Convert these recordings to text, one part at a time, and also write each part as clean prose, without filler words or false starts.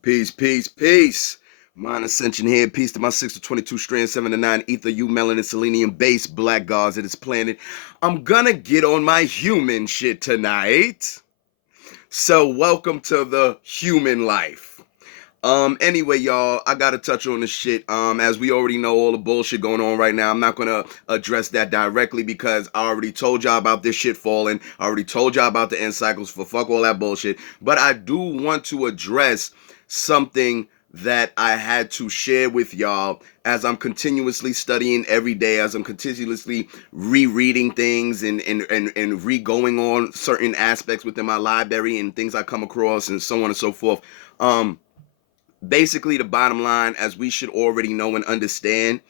Peace, peace, peace. Mind Ascension here. Peace to my 6 to 22 strand, 7 to 9 ether, you melanin, selenium base, black gods of this planet. I'm gonna get on my human shit tonight. So, welcome to the human life. Anyway, y'all, I gotta touch on this shit. As we already know, all the bullshit going on right now. I'm not gonna address that directly because I already told y'all about this shit falling. I already told y'all about the end cycles for fuck all that bullshit. But I do want to address something that I had to share with y'all as I'm continuously studying every day, as I'm continuously rereading things and re-going on certain aspects within my library and things I come across and so on and so forth. Basically, the bottom line, as we should already know and understand,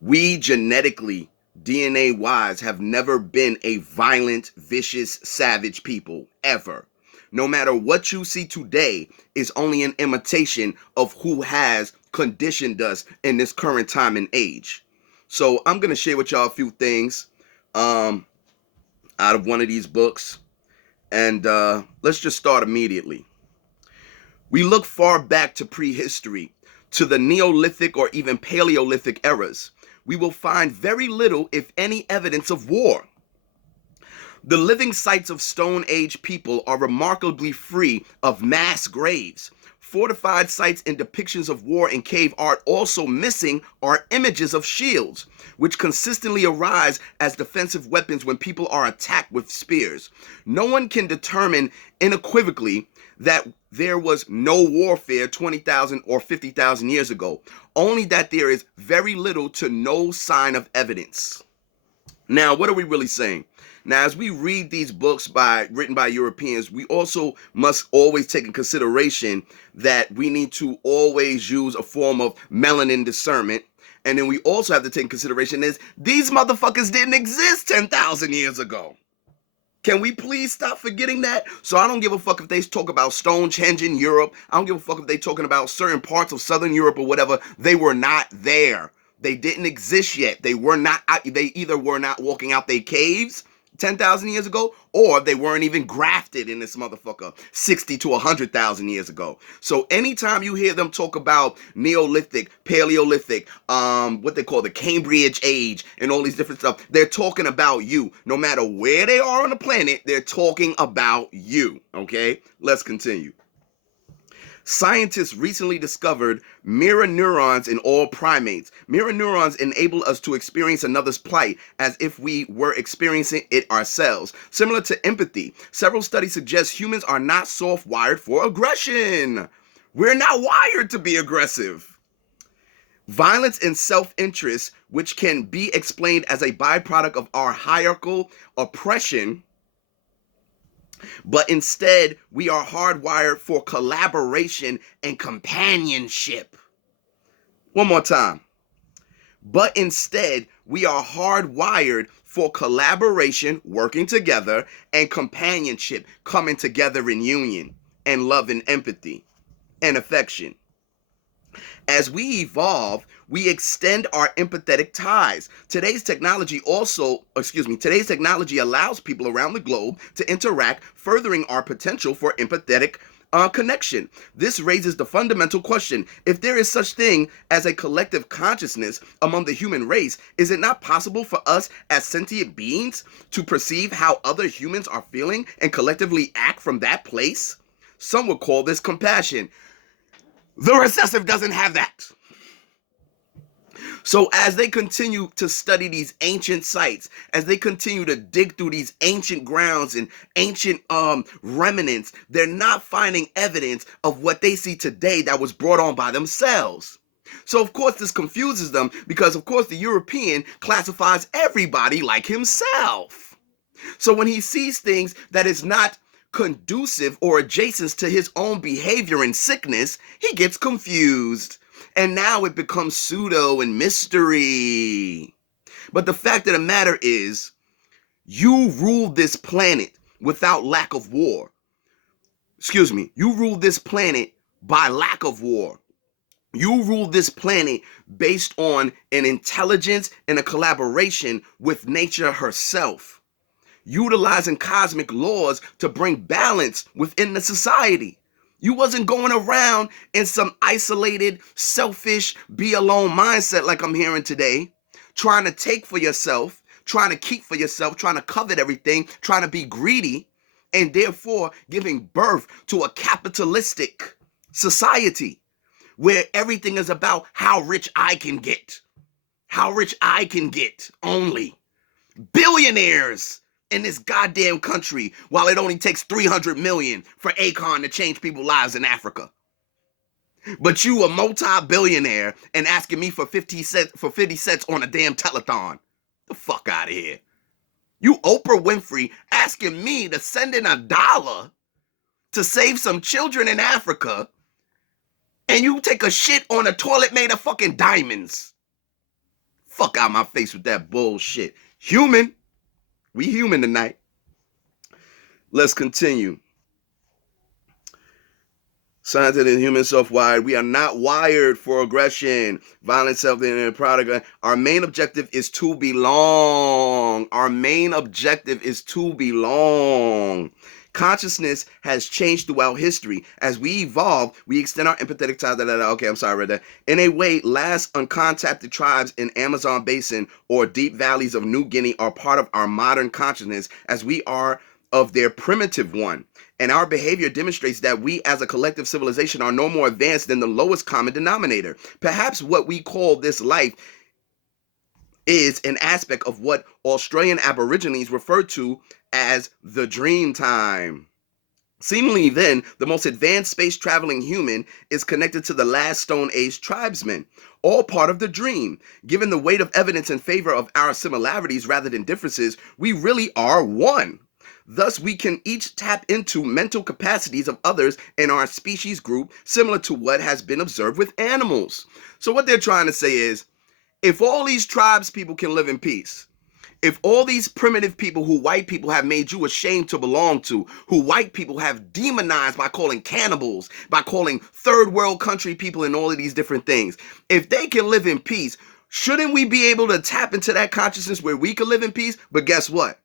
we genetically, DNA wise, have never been a violent, vicious, savage people, ever. No matter what you see today is only an imitation of who has conditioned us in this current time and age. So I'm going to share with y'all a few things um, out of one of these books. And let's just start immediately. We look far back to prehistory, to the Neolithic or even Paleolithic eras. We will find very little, if any, evidence of war. The living sites of Stone Age people are remarkably free of mass graves. Fortified sites and depictions of war and cave art also missing are images of shields, which consistently arise as defensive weapons when people are attacked with spears. No one can determine unequivocally that there was no warfare 20,000 or 50,000 years ago, only that there is very little to no sign of evidence. Now, what are we really saying? Now, as we read these books written by Europeans, we also must always take in consideration that we need to always use a form of melanin discernment. And then we also have to take in consideration is these motherfuckers didn't exist 10,000 years ago. Can we please stop forgetting that? So I don't give a fuck if they talk about Stonehenge in Europe. I don't give a fuck if they talking about certain parts of Southern Europe or whatever. They were not there. They didn't exist yet. They were not out. They either were not walking out their caves 10,000 years ago, or they weren't even grafted in this motherfucker 60 to 100,000 years ago. So anytime you hear them talk about Neolithic, Paleolithic, what they call the Cambrian age and all these different stuff, they're talking about you. No matter where they are on the planet, they're talking about you. Okay, let's continue. Scientists recently discovered mirror neurons in all primates. Mirror neurons enable us to experience another's plight as if we were experiencing it ourselves. Similar to empathy, several studies suggest humans are not soft wired for aggression. We're not wired to be aggressive. Violence and self-interest, which can be explained as a byproduct of our hierarchical oppression, but instead we are hardwired for collaboration and companionship. One more time. But instead we are hardwired for collaboration, working together, and companionship, coming together in union, and love and empathy and affection. As we evolve, we extend our empathetic ties. Today's technology allows people around the globe to interact, furthering our potential for empathetic connection. This raises the fundamental question: if there is such thing as a collective consciousness among the human race, is it not possible for us as sentient beings to perceive how other humans are feeling and collectively act from that place? Some would call this compassion. The recessive doesn't have that. So as they continue to study these ancient sites, as they continue to dig through these ancient grounds and ancient remnants, they're not finding evidence of what they see today that was brought on by themselves. So of course this confuses them because of course the European classifies everybody like himself. So when he sees things that is not conducive or adjacent to his own behavior and sickness, he gets confused. And now it becomes pseudo and mystery. But the fact of the matter is, you rule this planet without lack of war. You rule this planet by lack of war. You rule this planet based on an intelligence and a collaboration with nature herself, utilizing cosmic laws to bring balance within the society. You wasn't going around in some isolated, selfish, be alone mindset like I'm hearing today, trying to take for yourself, trying to keep for yourself, trying to covet everything, trying to be greedy, and therefore giving birth to a capitalistic society where everything is about how rich I can get. How rich I can get only. Billionaires in this goddamn country, while it only takes 300 million for Akon to change people's lives in Africa. But you a multi-billionaire and asking me for 50 cents on a damn telethon. The fuck out of here. You Oprah Winfrey asking me to send in $1 to save some children in Africa, and you take a shit on a toilet made of fucking diamonds. Fuck out my face with that bullshit. Human. We human tonight. Let's continue. Scientific and human self-wired. We are not wired for aggression, violence, self-interest, product. Our main objective is to belong. Our main objective is to belong. Consciousness has changed throughout history. As we evolve, we extend our empathetic ties. Okay, I'm sorry, I read that. In a way, last uncontacted tribes in Amazon basin or deep valleys of New Guinea are part of our modern consciousness as we are of their primitive one. And our behavior demonstrates that we as a collective civilization are no more advanced than the lowest common denominator. Perhaps what we call this life is an aspect of what Australian Aborigines referred to as the dream time. Seemingly then, the most advanced space-traveling human is connected to the last Stone Age tribesmen, all part of the dream. Given the weight of evidence in favor of our similarities rather than differences, we really are one. Thus, we can each tap into mental capacities of others in our species group, similar to what has been observed with animals. So what they're trying to say is, if all these tribes people can live in peace, if all these primitive people who white people have made you ashamed to belong to, who white people have demonized by calling cannibals, by calling third world country people and all of these different things, if they can live in peace, shouldn't we be able to tap into that consciousness where we can live in peace? But guess what?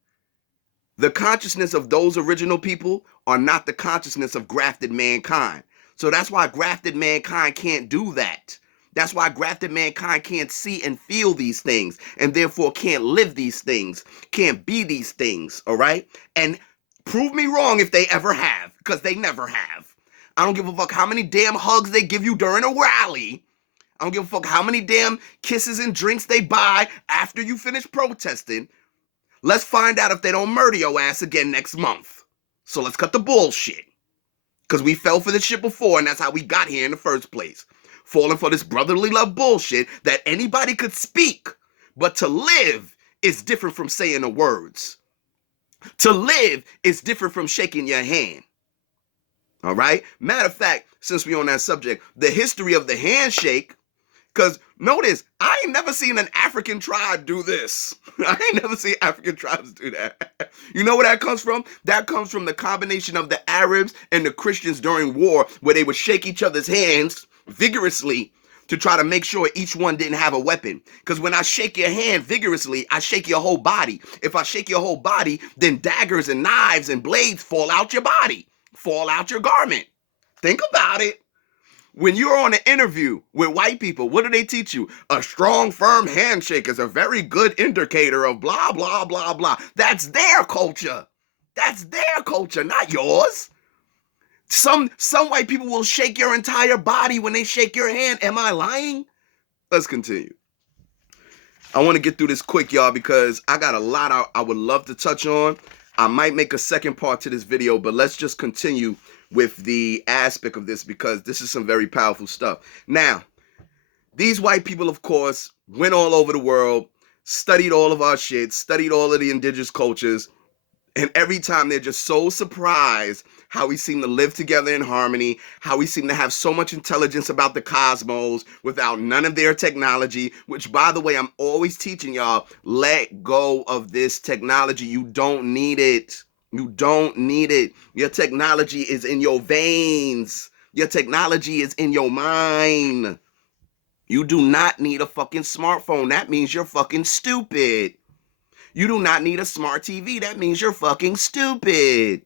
The consciousness of those original people are not the consciousness of grafted mankind. So that's why grafted mankind can't do that. That's why grafted mankind can't see and feel these things and therefore can't live these things, can't be these things, all right? And prove me wrong if they ever have, because they never have. I don't give a fuck how many damn hugs they give you during a rally. I don't give a fuck how many damn kisses and drinks they buy after you finish protesting. Let's find out if they don't murder your ass again next month. So let's cut the bullshit. Because we fell for this shit before and that's how we got here in the first place. Falling for this brotherly love bullshit that anybody could speak. But to live is different from saying the words. To live is different from shaking your hand. All right? Matter of fact, since we're on that subject, the history of the handshake, because notice, I ain't never seen an African tribe do this. I ain't never seen African tribes do that. You know where that comes from? That comes from the combination of the Arabs and the Christians during war, where they would shake each other's hands vigorously to try to make sure each one didn't have a weapon. Because when I shake your hand vigorously, I shake your whole body. If I shake your whole body, then daggers and knives and blades fall out your body, fall out your garment. Think about it. When you're on an interview with white people, what do they teach you? A strong, firm handshake is a very good indicator of blah, blah, blah, blah. That's their culture. That's their culture, not yours. Some white people will shake your entire body when they shake your hand. Am I lying? Let's continue. I want to get through this quick, y'all, because I got a lot I would love to touch on. I might make a second part to this video, but let's just continue with the aspect of this because this is some very powerful stuff. Now, these white people, of course, went all over the world, studied all of our shit, studied all of the indigenous cultures, and every time they're just so surprised how we seem to live together in harmony, how we seem to have so much intelligence about the cosmos without none of their technology, which, by the way, I'm always teaching y'all, let go of this technology. You don't need it. You don't need it. Your technology is in your veins. Your technology is in your mind. You do not need a fucking smartphone. That means you're fucking stupid. You do not need a smart TV. That means you're fucking stupid.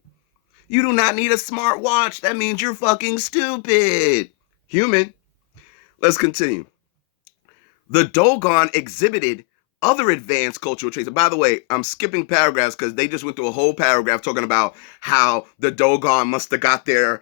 You do not need a smartwatch. That means you're fucking stupid. Human. Let's continue. The Dogon exhibited other advanced cultural traits. And by the way, I'm skipping paragraphs because they just went through a whole paragraph talking about how the Dogon must have got their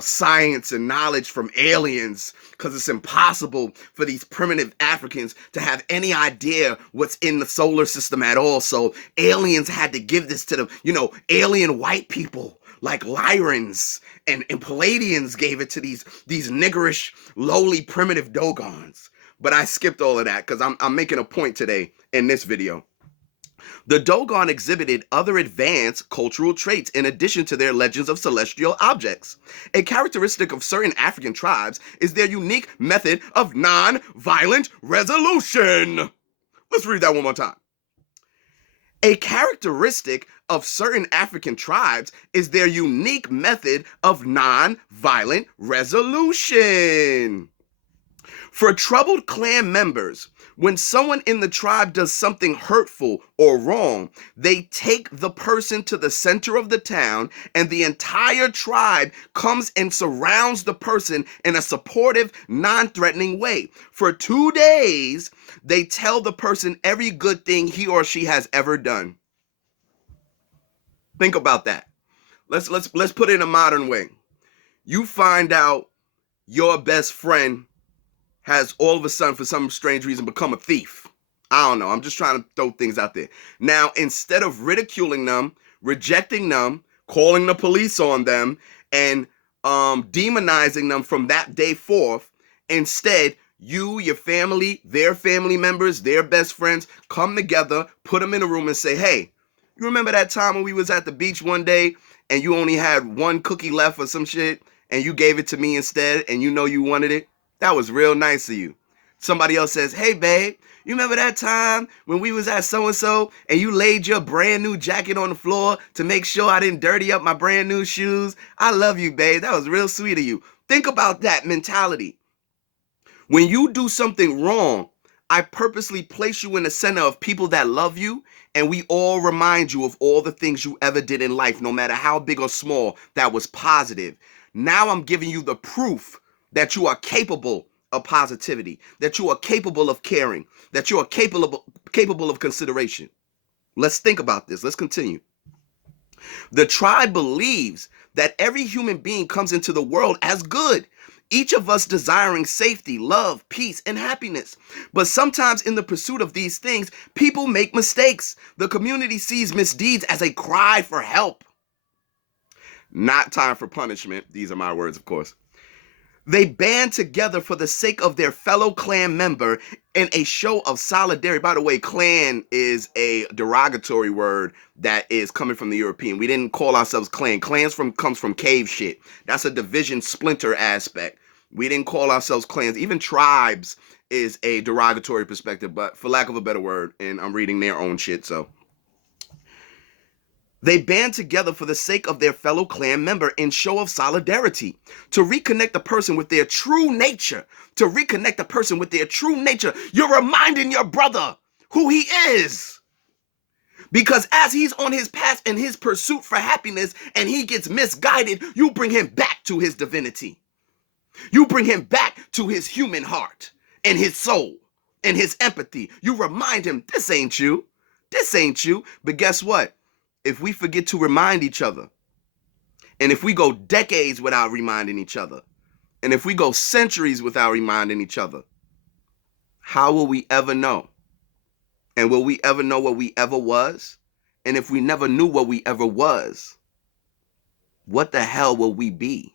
science and knowledge from aliens, because it's impossible for these primitive Africans to have any idea what's in the solar system at all. So aliens had to give this to the, alien white people like Lyrans and Palladians gave it to these niggerish, lowly, primitive Dogons. But I skipped all of that because I'm making a point today in this video. The Dogon exhibited other advanced cultural traits in addition to their legends of celestial objects. A characteristic of certain African tribes is their unique method of non-violent resolution. Let's read that one more time. A characteristic of certain African tribes is their unique method of non-violent resolution. For troubled clan members, when someone in the tribe does something hurtful or wrong, they take the person to the center of the town, and the entire tribe comes and surrounds the person in a supportive, non-threatening way. For 2 days, they tell the person every good thing he or she has ever done. Think about that. Let's put it in a modern way. You find out your best friend has all of a sudden, for some strange reason, become a thief. I don't know. I'm just trying to throw things out there. Now, instead of ridiculing them, rejecting them, calling the police on them, and demonizing them from that day forth, instead, you, your family, their family members, their best friends, come together, put them in a room and say, hey, you remember that time when we was at the beach one day and you only had one cookie left or some shit and you gave it to me instead and you know you wanted it? That was real nice of you. Somebody else says, hey, babe, you remember that time when we was at so-and-so and you laid your brand new jacket on the floor to make sure I didn't dirty up my brand new shoes? I love you, babe. That was real sweet of you. Think about that mentality. When you do something wrong, I purposely place you in the center of people that love you, and we all remind you of all the things you ever did in life, no matter how big or small, that was positive. Now I'm giving you the proof that you are capable of positivity, that you are capable of caring, that you are capable of consideration. Let's think about this. Let's continue. The tribe believes that every human being comes into the world as good, each of us desiring safety, love, peace, and happiness. But sometimes in the pursuit of these things, people make mistakes. The community sees misdeeds as a cry for help. Not time for punishment. These are my words, of course. They band together for the sake of their fellow clan member in a show of solidarity. By the way, clan is a derogatory word that is coming from the European. We didn't call ourselves clan. Clans comes from cave shit. That's a division splinter aspect. We didn't call ourselves clans. Even tribes is a derogatory perspective, but for lack of a better word, and I'm reading their own shit, so. They band together for the sake of their fellow clan member in show of solidarity, to reconnect the person with their true nature, to reconnect the person with their true nature. You're reminding your brother who he is. Because as he's on his path in his pursuit for happiness and he gets misguided, you bring him back to his divinity. You bring him back to his human heart and his soul and his empathy. You remind him, this ain't you. This ain't you. But guess what? If we forget to remind each other, and if we go decades without reminding each other, and if we go centuries without reminding each other, how will we ever know? And will we ever know what we ever was? And if we never knew what we ever was, what the hell will we be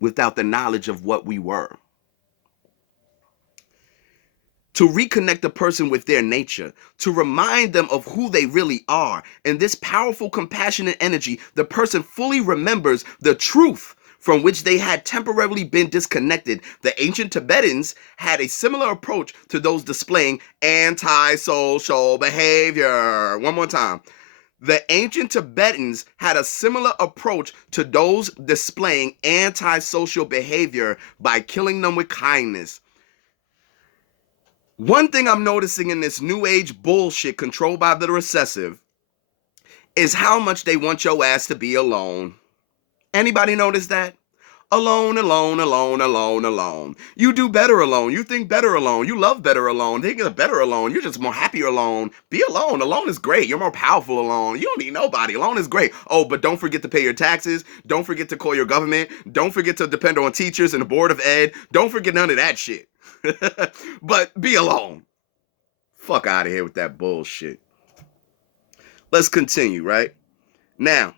without the knowledge of what we were? To reconnect a person with their nature, to remind them of who they really are. In this powerful, compassionate energy, the person fully remembers the truth from which they had temporarily been disconnected. The ancient Tibetans had a similar approach to those displaying antisocial behavior. One more time. The ancient Tibetans had a similar approach to those displaying antisocial behavior by killing them with kindness. One thing I'm noticing in this new age bullshit controlled by the recessive is how much they want your ass to be alone. Anybody notice that? Alone, alone, alone, alone, alone. You do better alone. You think better alone. You love better alone. Think it's better alone. You're just more happier alone. Be alone. Alone is great. You're more powerful alone. You don't need nobody. Alone is great. Oh, but don't forget to pay your taxes. Don't forget to call your government. Don't forget to depend on teachers and the board of ed. Don't forget none of that shit. But be alone. Fuck out of here with that bullshit. Let's continue, right? Now,